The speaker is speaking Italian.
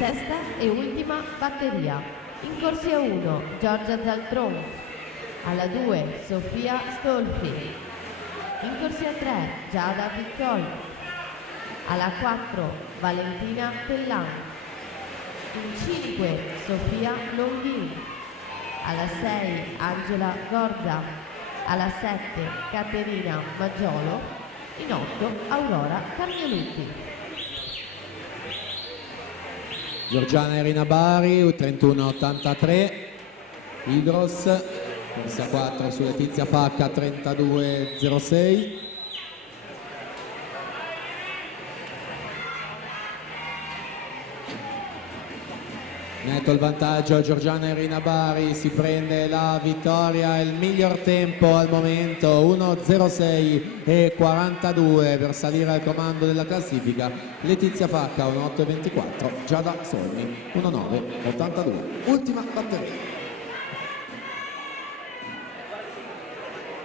sesta e ultima batteria. In corsia 1 Giorgia Zaltron, alla 2 Sofia Stolfi, in corsia 3 Giada Pizzol, alla 4 Valentina Tellan, in 5 Sofia Longhin, alla 6 Angela Gorza, alla 7 Caterina Maggiolo, in 8 Aurora Carnielutti. Giorgiana Irina Bari, U31-83, Igros, corsia 4 su Letizia Facca, 32-06. Netto il vantaggio Giorgiana Irina Bari, si prende la vittoria, il miglior tempo al momento 1.06.42 per salire al comando della classifica. Letizia Facca 1.8.24, Giada Solmi 1.9.82, ultima batteria.